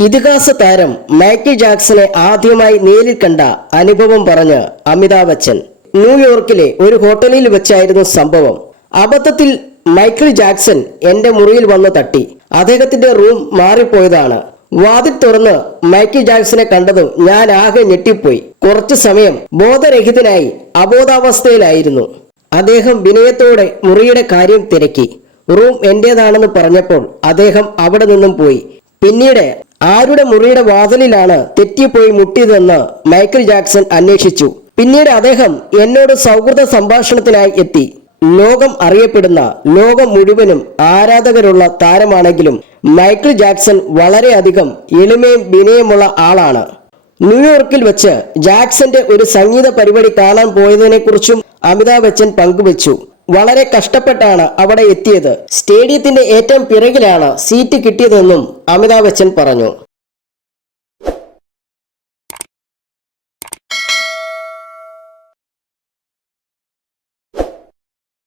ഇതിഹാസ താരം മൈക്കിൾ ജാക്സനെ ആദ്യമായി നേരിൽ കണ്ട അനുഭവം പറഞ്ഞ് അമിതാഭ് ബച്ചൻ. ന്യൂയോർക്കിലെ ഒരു ഹോട്ടലിൽ വെച്ചായിരുന്നു സംഭവം. അബദ്ധത്തിൽ മൈക്കിൾ ജാക്സൺ എന്റെ മുറിയിൽ വന്ന് തട്ടി. അദ്ദേഹത്തിന്റെ റൂം മാറിപ്പോയതാണ്. വാതിൽ തുറന്ന് മൈക്കിൾ ജാക്സനെ കണ്ടതും ഞാൻ ആകെ ഞെട്ടിപ്പോയി. കുറച്ചു സമയം ബോധരഹിതനായി അബോധാവസ്ഥയിലായിരുന്നു. അദ്ദേഹം വിനയത്തോടെ മുറിയുടെ കാര്യം തിരക്കി. റൂം എന്റേതാണെന്ന് പറഞ്ഞപ്പോൾ അദ്ദേഹം അവിടെ നിന്നും പോയി. പിന്നീട് ആരുടെ മുറിയുടെ വാതിലിലാണ് തെറ്റിപ്പോയി മുട്ടിയതെന്ന് മൈക്കിൾ ജാക്സൺ അന്വേഷിച്ചു. പിന്നീട് അദ്ദേഹം എന്നോട് സൗഹൃദ സംഭാഷണത്തിനായി എത്തി. ലോകം അറിയപ്പെടുന്ന, ലോകം മുഴുവനും ആരാധകരുള്ള താരമാണെങ്കിലും മൈക്കിൾ ജാക്സൺ വളരെയധികം എളിമയും വിനയമുള്ള ആളാണ്. ന്യൂയോർക്കിൽ വെച്ച് ജാക്സന്റെ ഒരു സംഗീത പരിപാടി കാണാൻ പോയതിനെക്കുറിച്ചും അമിതാഭ് ബച്ചൻ പങ്കുവച്ചു. വളരെ കഷ്ടപ്പെട്ടാണ് അവിടെ എത്തിയത്. സ്റ്റേഡിയത്തിന്റെ ഏറ്റവും പിറകിലാണ് സീറ്റ് കിട്ടിയതെന്നും അമിതാഭ് ബച്ചൻ പറഞ്ഞു.